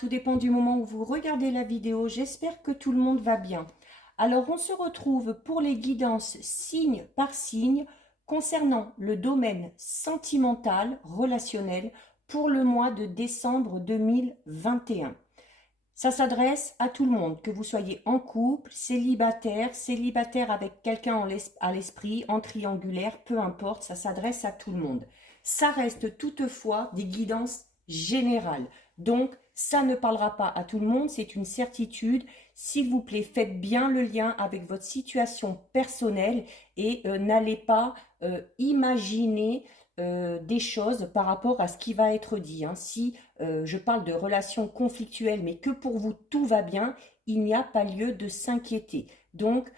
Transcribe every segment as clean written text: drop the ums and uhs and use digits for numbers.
tout dépend du moment où vous regardez la vidéo. J'espère que tout le monde va bien. Alors, on se retrouve pour les guidances signe par signe concernant le domaine sentimental, relationnel pour le mois de décembre 2021. Ça s'adresse à tout le monde, que vous soyez en couple, célibataire, célibataire avec quelqu'un à l'esprit, en triangulaire, peu importe, ça s'adresse à tout le monde. Ça reste toutefois des guidances générales. Donc, ça ne parlera pas à tout le monde, c'est une certitude. S'il vous plaît, faites bien le lien avec votre situation personnelle et n'allez pas imaginer des choses par rapport à ce qui va être dit. Si je parle de relations conflictuelles, mais que pour vous tout va bien, il n'y a pas lieu de s'inquiéter. Donc,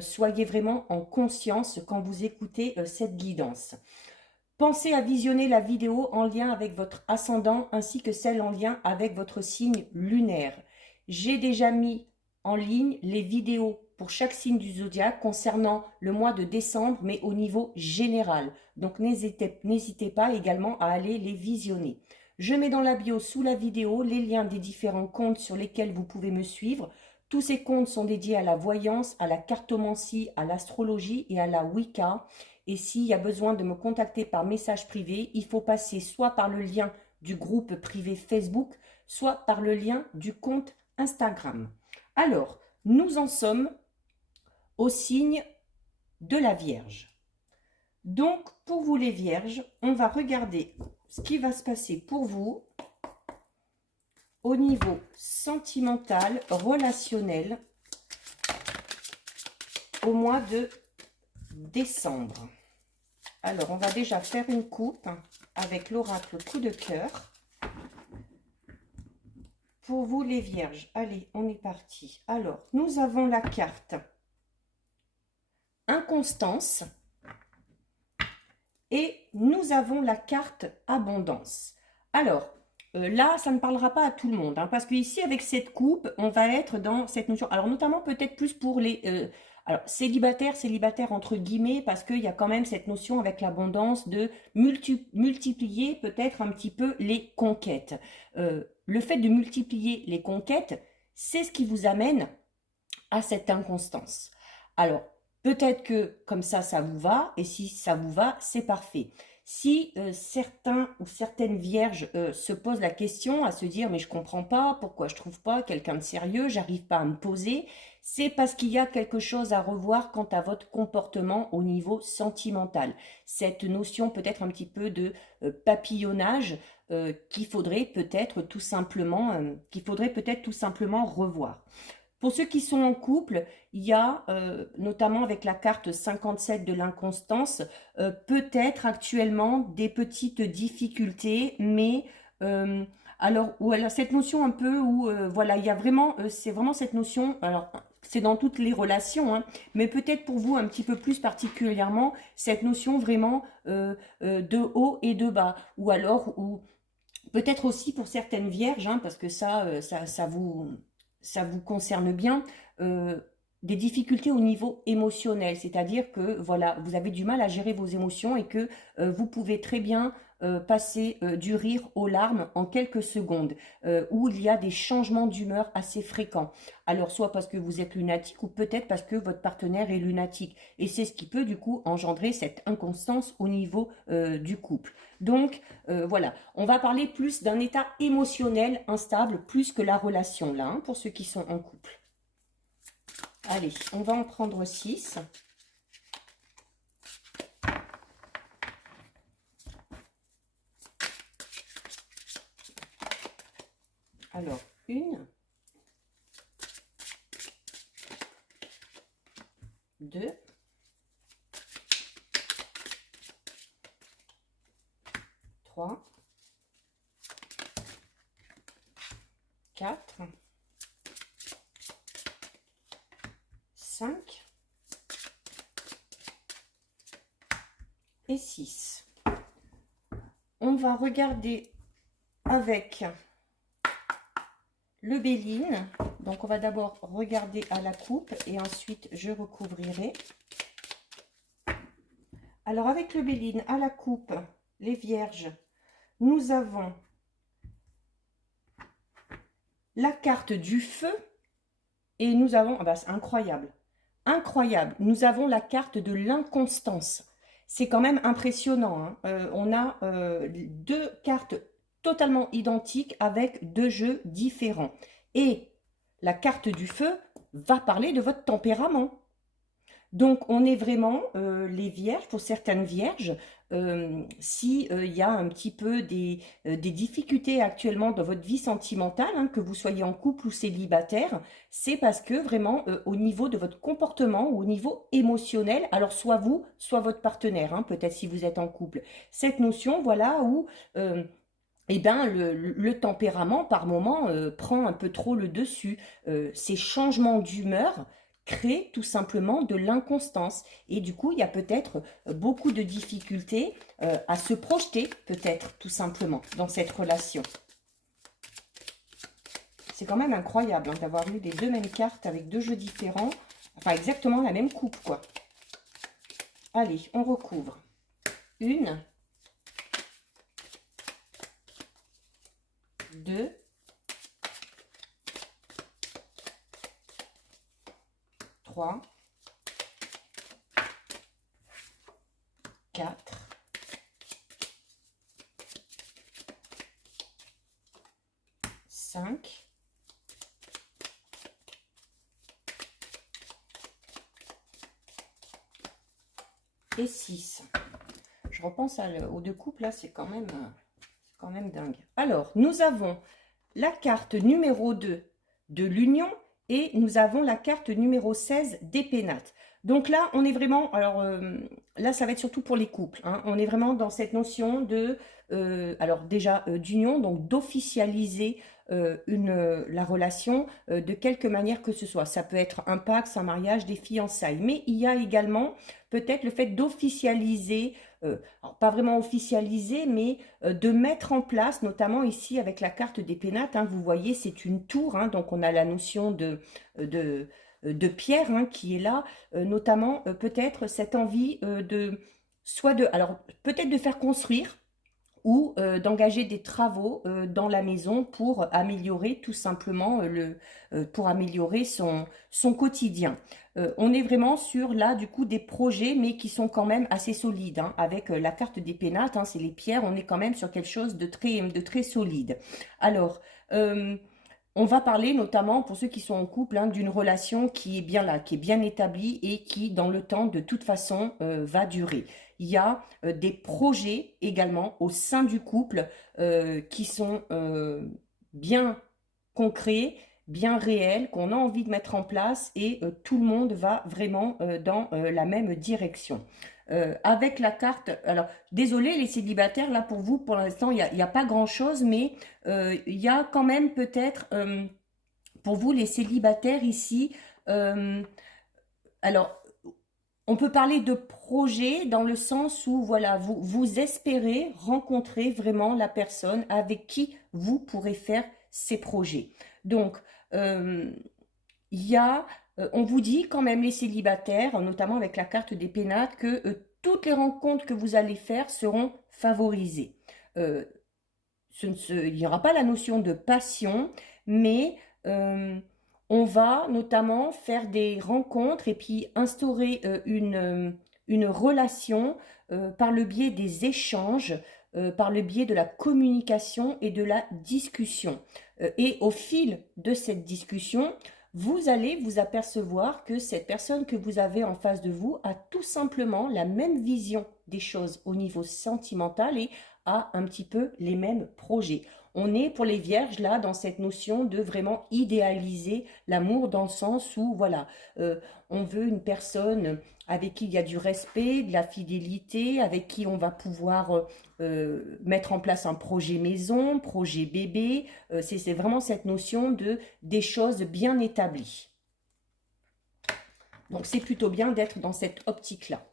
soyez vraiment en conscience quand vous écoutez cette guidance. Pensez à visionner la vidéo en lien avec votre ascendant ainsi que celle en lien avec votre signe lunaire. J'ai déjà mis en ligne les vidéos pour chaque signe du zodiaque concernant le mois de décembre, mais au niveau général. Donc n'hésitez pas également à aller les visionner. Je mets dans la bio sous la vidéo les liens des différents comptes sur lesquels vous pouvez me suivre. Tous ces comptes sont dédiés à la voyance, à la cartomancie, à l'astrologie et à la Wicca. Et s'il y a besoin de me contacter par message privé, il faut passer soit par le lien du groupe privé Facebook, soit par le lien du compte Instagram. Alors, nous en sommes au signe de la Vierge. Donc, pour vous les Vierges, on va regarder ce qui va se passer pour vous au niveau sentimental, relationnel, au mois de décembre. Alors, on va déjà faire une coupe avec l'oracle coup de cœur. Pour vous les Vierges, allez, on est parti. Alors, nous avons la carte Inconstance et nous avons la carte Abondance. Alors, là, ça ne parlera pas à tout le monde, parce qu'ici, avec cette coupe, on va être dans cette notion. Alors, notamment peut-être plus pour les célibataires entre guillemets, parce qu'il y a quand même cette notion avec l'abondance de multiplier peut-être un petit peu les conquêtes. Le fait de multiplier les conquêtes, c'est ce qui vous amène à cette inconstance. Alors, peut-être que comme ça vous va, et si ça vous va, c'est parfait. Si certains ou certaines vierges se posent la question à se dire mais je comprends pas, pourquoi je trouve pas quelqu'un de sérieux, j'arrive pas à me poser, c'est parce qu'il y a quelque chose à revoir quant à votre comportement au niveau sentimental. Cette notion peut-être un petit peu de papillonnage qu'il faudrait peut-être tout simplement revoir. Pour ceux qui sont en couple, il y a, notamment avec la carte 57 de l'inconstance, peut-être actuellement des petites difficultés, mais alors cette notion un peu où, voilà, il y a vraiment, c'est vraiment cette notion, alors c'est dans toutes les relations, mais peut-être pour vous un petit peu plus particulièrement, cette notion vraiment de haut et de bas, ou alors, ou peut-être aussi pour certaines vierges, parce que ça vous concerne bien, des difficultés au niveau émotionnel, c'est-à-dire que voilà, vous avez du mal à gérer vos émotions et que vous pouvez très bien passer du rire aux larmes en quelques secondes, où il y a des changements d'humeur assez fréquents. Alors soit parce que vous êtes lunatique ou peut-être parce que votre partenaire est lunatique. Et c'est ce qui peut du coup engendrer cette inconstance au niveau du couple. Donc voilà, on va parler plus d'un état émotionnel instable plus que la relation là, pour ceux qui sont en couple. Allez, on va en prendre 6. Alors, 1, 2, 3, 4, 5 et 6. On va regarder avec le Béline. Donc, on va d'abord regarder à la coupe et ensuite je recouvrirai. Alors, avec le Béline à la coupe, les Vierges, nous avons la carte du feu et nous avons, ah bah, c'est incroyable, incroyable, nous avons la carte de l'inconstance. C'est quand même impressionnant, hein. On a deux cartes totalement identiques avec deux jeux différents. Et la carte du feu va parler de votre tempérament. Donc, on est vraiment les vierges, pour certaines vierges, si il y a un petit peu des difficultés actuellement dans votre vie sentimentale, hein, que vous soyez en couple ou célibataire, c'est parce que vraiment au niveau de votre comportement ou au niveau émotionnel, alors soit vous, soit votre partenaire, hein, peut-être si vous êtes en couple, cette notion, voilà, où eh ben, le tempérament, par moment, prend un peu trop le dessus. Ces changements d'humeur créent tout simplement de l'inconstance. Et du coup, il y a peut-être beaucoup de difficultés à se projeter, peut-être, tout simplement, dans cette relation. C'est quand même incroyable, hein, d'avoir eu les deux mêmes cartes avec deux jeux différents. Enfin, exactement la même coupe, quoi. Allez, on recouvre. 1, 2, 3, 4, 5, et 6. Je repense aux deux couples, là, c'est quand même dingue. Alors, nous avons la carte numéro 2 de l'union et nous avons la carte numéro 16 des pénates. Donc là, on est vraiment, alors là, ça va être surtout pour les couples, hein, on est vraiment dans cette notion de, alors déjà d'union, donc d'officialiser la relation de quelque manière que ce soit. Ça peut être un pax, un mariage, des fiançailles, mais il y a également peut-être le fait d'officialiser, pas vraiment officialiser, mais de mettre en place, notamment ici avec la carte des pénates, hein, vous voyez, c'est une tour, hein, donc on a la notion de pierre, hein, qui est là, notamment peut-être cette envie alors peut-être de faire construire ou d'engager des travaux dans la maison pour améliorer tout simplement pour améliorer son quotidien. On est vraiment sur là du coup des projets mais qui sont quand même assez solides, hein, avec la carte des pénates, hein, c'est les pierres, on est quand même sur quelque chose de très solide. Alors on va parler notamment pour ceux qui sont en couple, hein, d'une relation qui est bien là, qui est bien établie et qui dans le temps de toute façon va durer. Il y a des projets également au sein du couple qui sont bien concrets, bien réels, qu'on a envie de mettre en place et tout le monde va vraiment dans la même direction. Avec la carte, alors désolé les célibataires, là pour vous, pour l'instant, il n'y a pas grand-chose, mais il y a quand même peut-être, pour vous les célibataires ici, alors on peut parler de projet dans le sens où, voilà, vous espérez rencontrer vraiment la personne avec qui vous pourrez faire ces projets. Donc, il y a, on vous dit quand même les célibataires, notamment avec la carte des pénates, que toutes les rencontres que vous allez faire seront favorisées. Il n'y aura pas la notion de passion, mais on va notamment faire des rencontres et puis instaurer une relation par le biais des échanges, par le biais de la communication et de la discussion. Et au fil de cette discussion, vous allez vous apercevoir que cette personne que vous avez en face de vous a tout simplement la même vision des choses au niveau sentimental et a un petit peu les mêmes projets. On est pour les vierges là dans cette notion de vraiment idéaliser l'amour dans le sens où voilà, on veut une personne avec qui il y a du respect, de la fidélité, avec qui on va pouvoir mettre en place un projet maison, projet bébé. C'est vraiment cette notion des choses bien établies. Donc c'est plutôt bien d'être dans cette optique-là.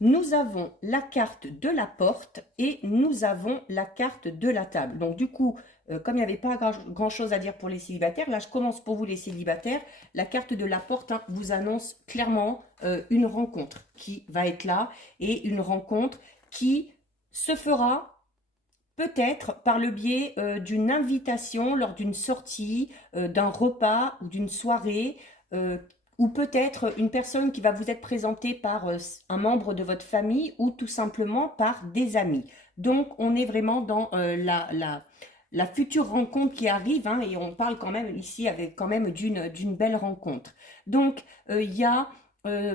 Nous avons la carte de la porte et nous avons la carte de la table. Donc du coup, comme il n'y avait pas grand-chose à dire pour les célibataires, là je commence pour vous les célibataires. La carte de la porte, hein, vous annonce clairement une rencontre qui va être là et une rencontre qui se fera peut-être par le biais d'une invitation lors d'une sortie, d'un repas ou d'une soirée, euh, ou peut-être une personne qui va vous être présentée par un membre de votre famille ou tout simplement par des amis. Donc, on est vraiment dans la future rencontre qui arrive, hein, et on parle quand même ici avec quand même d'une belle rencontre. Donc, il y a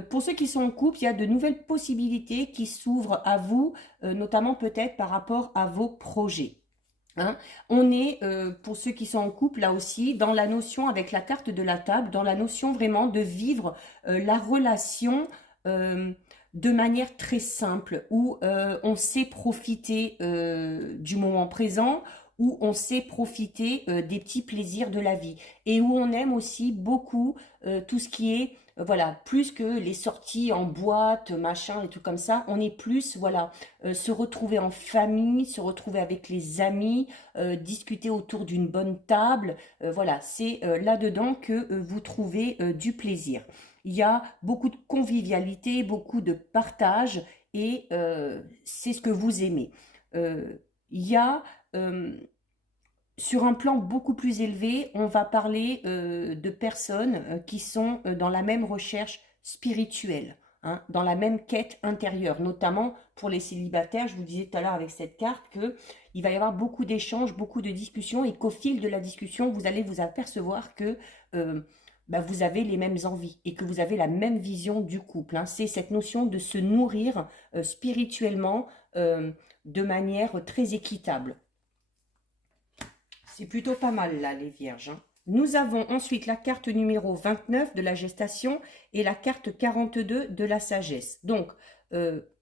pour ceux qui sont en couple, il y a de nouvelles possibilités qui s'ouvrent à vous, notamment peut-être par rapport à vos projets. Hein. On est, pour ceux qui sont en couple, là aussi, dans la notion, avec la carte de la table, dans la notion vraiment de vivre la relation de manière très simple, où on sait profiter du moment présent, où on sait profiter des petits plaisirs de la vie, et où on aime aussi beaucoup tout ce qui est voilà, plus que les sorties en boîte, machin, et tout comme ça, on est plus, voilà, se retrouver en famille, se retrouver avec les amis, discuter autour d'une bonne table, voilà, c'est là-dedans que vous trouvez du plaisir. Il y a beaucoup de convivialité, beaucoup de partage, et c'est ce que vous aimez. Il y a sur un plan beaucoup plus élevé, on va parler de personnes qui sont dans la même recherche spirituelle, hein, dans la même quête intérieure, notamment pour les célibataires. Je vous disais tout à l'heure avec cette carte que il va y avoir beaucoup d'échanges, beaucoup de discussions, et qu'au fil de la discussion, vous allez vous apercevoir que bah, vous avez les mêmes envies et que vous avez la même vision du couple, hein. C'est cette notion de se nourrir spirituellement de manière très équitable. C'est plutôt pas mal là, les vierges, hein. Nous avons ensuite la carte numéro 29 de la gestation et la carte 42 de la sagesse. Donc,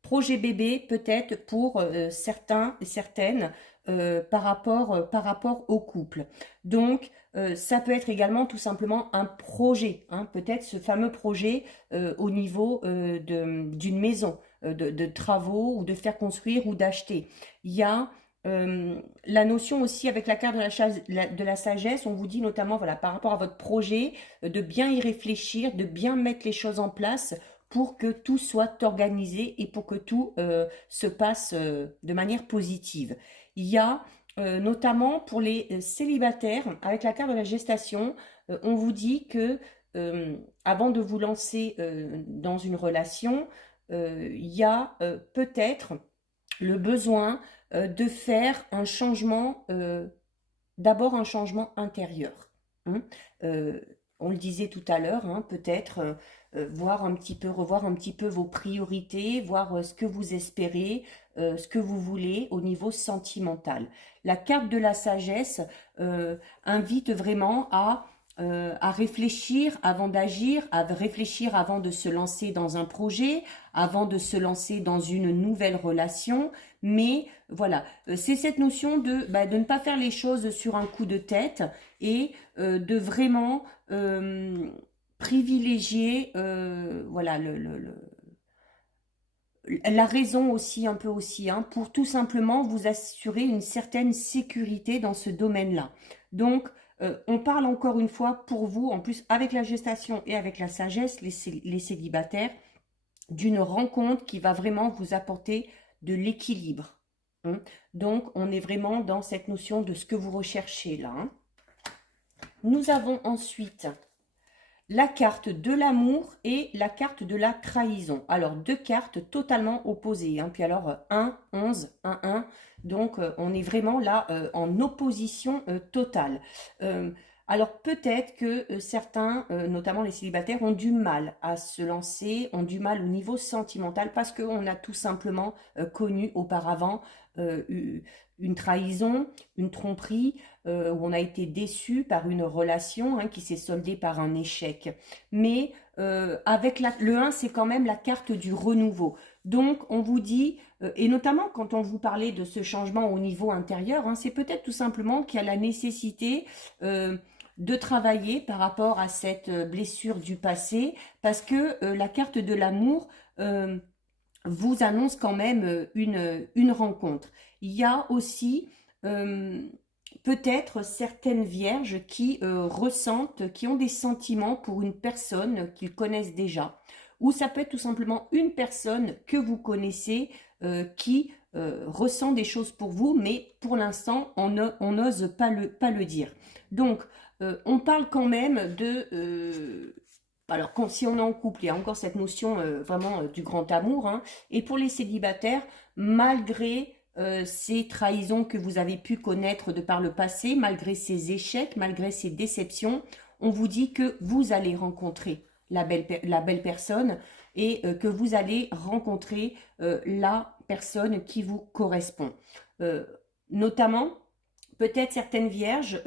projet bébé peut-être pour certains et certaines par rapport au couple. Donc, ça peut être également tout simplement un projet, hein, peut-être ce fameux projet au niveau d'une maison, de travaux ou de faire construire ou d'acheter. Il y a la notion aussi avec la carte de la sagesse, on vous dit notamment voilà, par rapport à votre projet, de bien y réfléchir, de bien mettre les choses en place pour que tout soit organisé et pour que tout se passe de manière positive. Il y a notamment pour les célibataires, avec la carte de la gestation, on vous dit que avant de vous lancer dans une relation, il y a peut-être le besoin de faire un changement, d'abord un changement intérieur, hein. Euh, on le disait tout à l'heure, hein, peut-être voir un petit peu, revoir un petit peu vos priorités, voir ce que vous espérez, ce que vous voulez au niveau sentimental. La carte de la sagesse invite vraiment à réfléchir avant d'agir, à réfléchir avant de se lancer dans un projet, avant de se lancer dans une nouvelle relation. Mais voilà, c'est cette notion de ne pas faire les choses sur un coup de tête et de vraiment privilégier voilà, la raison aussi, un peu aussi, hein, pour tout simplement vous assurer une certaine sécurité dans ce domaine-là. Donc, on parle encore une fois pour vous, en plus avec la gestation et avec la sagesse, les célibataires, d'une rencontre qui va vraiment vous apporter de l'équilibre, hein. Donc, on est vraiment dans cette notion de ce que vous recherchez là, hein. Nous avons ensuite la carte de l'amour et la carte de la trahison. Alors, deux cartes totalement opposées, hein. Puis alors, 1, 11, 1, 1. Donc, on est vraiment là en opposition totale. Alors, peut-être que certains, notamment les célibataires, ont du mal à se lancer, ont du mal au niveau sentimental parce qu'on a tout simplement connu auparavant une trahison, une tromperie, où on a été déçu par une relation, hein, qui s'est soldée par un échec. Mais avec le 1, c'est quand même la carte du renouveau. Donc, on vous dit, et notamment quand on vous parlait de ce changement au niveau intérieur, hein, c'est peut-être tout simplement qu'il y a la nécessité de travailler par rapport à cette blessure du passé, parce que la carte de l'amour vous annonce quand même une rencontre. Il y a aussi peut-être certaines vierges qui ressentent, qui ont des sentiments pour une personne qu'ils connaissent déjà, ou ça peut être tout simplement une personne que vous connaissez qui ressent des choses pour vous, mais pour l'instant, on n'ose pas le dire. Donc, on parle quand même de... alors, si on est en couple, il y a encore cette notion vraiment du grand amour, hein. Et pour les célibataires, malgré ces trahisons que vous avez pu connaître de par le passé, malgré ces échecs, malgré ces déceptions, on vous dit que vous allez rencontrer la belle personne et que vous allez rencontrer la personne qui vous correspond. Notamment, peut-être certaines vierges,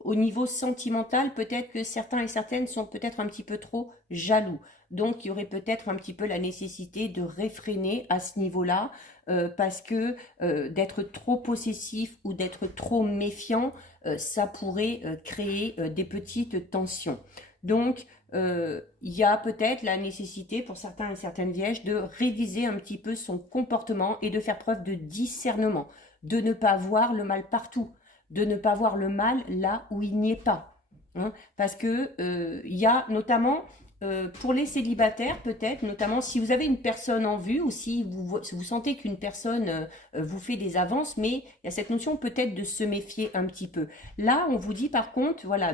au niveau sentimental, peut-être que certains et certaines sont peut-être un petit peu trop jaloux. Donc, il y aurait peut-être un petit peu la nécessité de réfréner à ce niveau-là, parce que d'être trop possessif ou d'être trop méfiant, ça pourrait créer des petites tensions. Donc, il y a peut-être la nécessité pour certains et certaines vierges de réviser un petit peu son comportement et de faire preuve de discernement, de ne pas voir le mal partout, de ne pas voir le mal là où il n'y est pas. Hein, parce que il y a notamment pour les célibataires peut-être, notamment si vous avez une personne en vue ou si vous sentez qu'une personne vous fait des avances, mais il y a cette notion peut-être de se méfier un petit peu. Là, on vous dit par contre, voilà,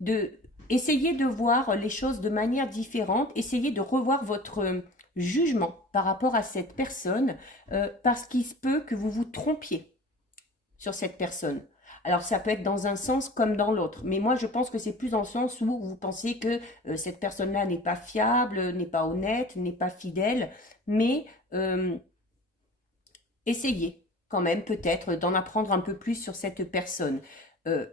de essayer de voir les choses de manière différente, essayez de revoir votre jugement par rapport à cette personne, parce qu'il se peut que vous vous trompiez sur cette personne. Alors ça peut être dans un sens comme dans l'autre, mais moi je pense que c'est plus dans le sens où vous pensez que cette personne-là n'est pas fiable, n'est pas honnête, n'est pas fidèle, mais essayez quand même peut-être d'en apprendre un peu plus sur cette personne. Euh,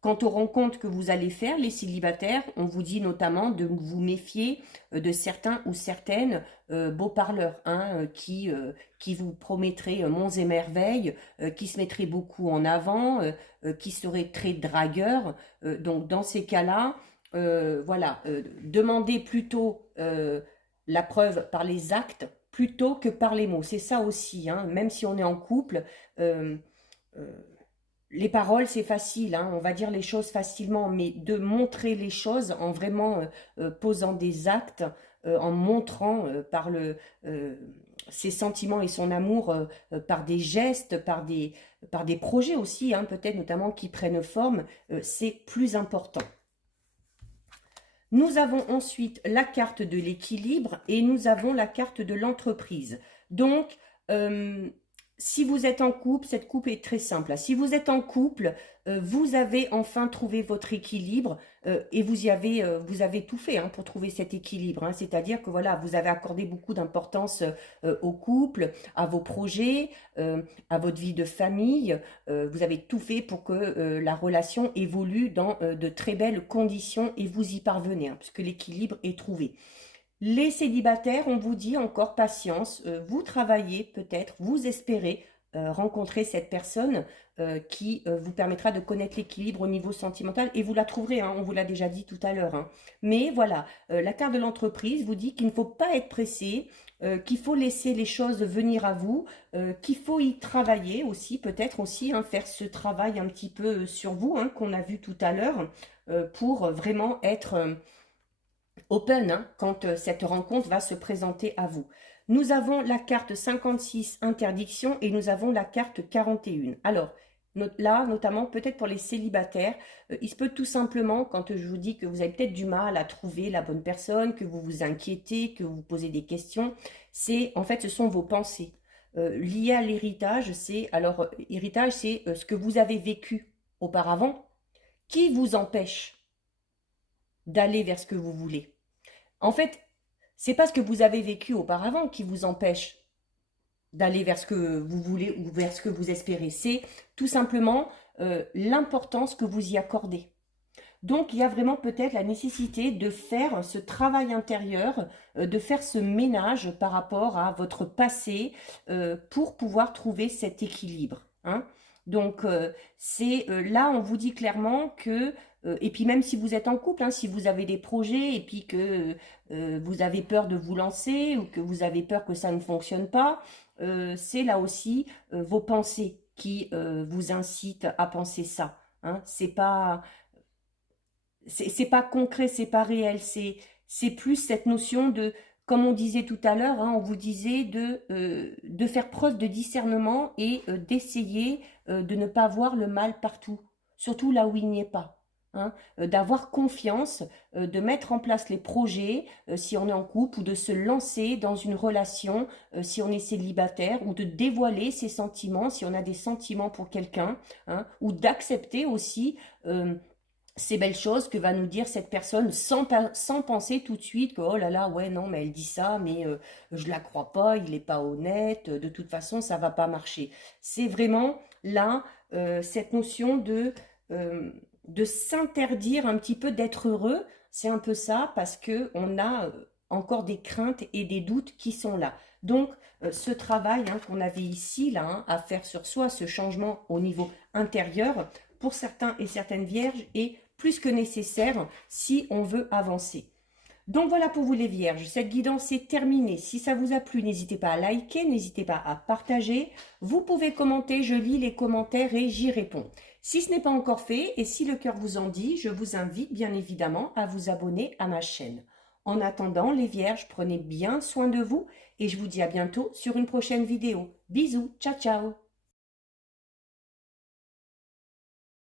Quant aux rencontres que vous allez faire, les célibataires, on vous dit notamment de vous méfier de certains ou certaines beaux parleurs, hein, qui vous promettraient monts et merveilles, qui se mettraient beaucoup en avant, qui seraient très dragueurs. Donc dans ces cas-là, voilà, demandez plutôt la preuve par les actes plutôt que par les mots. C'est ça aussi, hein, même si on est en couple. euh, euh, les paroles, c'est facile, hein, on va dire les choses facilement, mais de montrer les choses en vraiment posant des actes, en montrant euh, ses sentiments et son amour par des gestes, par des projets aussi, hein, peut-être notamment qui prennent forme, c'est plus important. Nous avons ensuite la carte de l'équilibre et nous avons la carte de l'entreprise. Donc, euh, si vous êtes en couple, cette coupe est très simple. Si vous êtes en couple, vous avez enfin trouvé votre équilibre et vous avez tout fait, hein, pour trouver cet équilibre, hein. C'est-à-dire que voilà, vous avez accordé beaucoup d'importance au couple, à vos projets, à votre vie de famille. Vous avez tout fait pour que la relation évolue dans de très belles conditions et vous y parvenez, hein, puisque l'équilibre est trouvé. Les célibataires, on vous dit encore patience, vous travaillez peut-être, vous espérez rencontrer cette personne qui vous permettra de connaître l'équilibre au niveau sentimental et vous la trouverez, hein, on vous l'a déjà dit tout à l'heure, hein. Mais voilà, la carte de l'entreprise vous dit qu'il ne faut pas être pressé, qu'il faut laisser les choses venir à vous, qu'il faut y travailler aussi, peut-être aussi, hein, faire ce travail un petit peu sur vous, hein, qu'on a vu tout à l'heure, pour vraiment être open, hein, quand cette rencontre va se présenter à vous. Nous avons la carte 56, interdiction, et nous avons la carte 41. Alors, là, notamment, peut-être pour les célibataires, il se peut tout simplement, quand je vous dis que vous avez peut-être du mal à trouver la bonne personne, que vous vous inquiétez, que vous vous posez des questions, c'est, en fait, ce sont vos pensées. Liées à l'héritage, héritage, c'est ce que vous avez vécu auparavant, qui vous empêche d'aller vers ce que vous voulez. En fait, c'est pas ce que vous avez vécu auparavant qui vous empêche d'aller vers ce que vous voulez ou vers ce que vous espérez. C'est tout simplement l'importance que vous y accordez. Donc, il y a vraiment peut-être la nécessité de faire ce travail intérieur, de faire ce ménage par rapport à votre passé pour pouvoir trouver cet équilibre, hein. Donc, là, on vous dit clairement que, et puis même si vous êtes en couple, hein, si vous avez des projets et puis que vous avez peur de vous lancer ou que vous avez peur que ça ne fonctionne pas, c'est là aussi vos pensées qui vous incitent à penser ça, hein. C'est pas concret, c'est pas réel, C'est plus cette notion de, comme on disait tout à l'heure, hein, on vous disait de faire preuve de discernement et d'essayer de ne pas voir le mal partout, surtout là où il n'y est pas. Hein, d'avoir confiance, de mettre en place les projets si on est en couple ou de se lancer dans une relation si on est célibataire ou de dévoiler ses sentiments si on a des sentiments pour quelqu'un, hein, ou d'accepter aussi ces belles choses que va nous dire cette personne sans penser tout de suite que oh là là, ouais, non, mais elle dit ça, mais je la crois pas, il est pas honnête, de toute façon, ça va pas marcher. C'est vraiment là cette notion de s'interdire un petit peu d'être heureux. C'est un peu ça parce que on a encore des craintes et des doutes qui sont là. Donc, ce travail hein, qu'on avait ici là hein, à faire sur soi, ce changement au niveau intérieur, pour certains et certaines vierges est plus que nécessaire si on veut avancer. Donc voilà pour vous les vierges, cette guidance est terminée. Si ça vous a plu, n'hésitez pas à liker, n'hésitez pas à partager. Vous pouvez commenter, je lis les commentaires et j'y réponds. Si ce n'est pas encore fait et si le cœur vous en dit, je vous invite bien évidemment à vous abonner à ma chaîne. En attendant, les vierges, prenez bien soin de vous et je vous dis à bientôt sur une prochaine vidéo. Bisous, ciao ciao.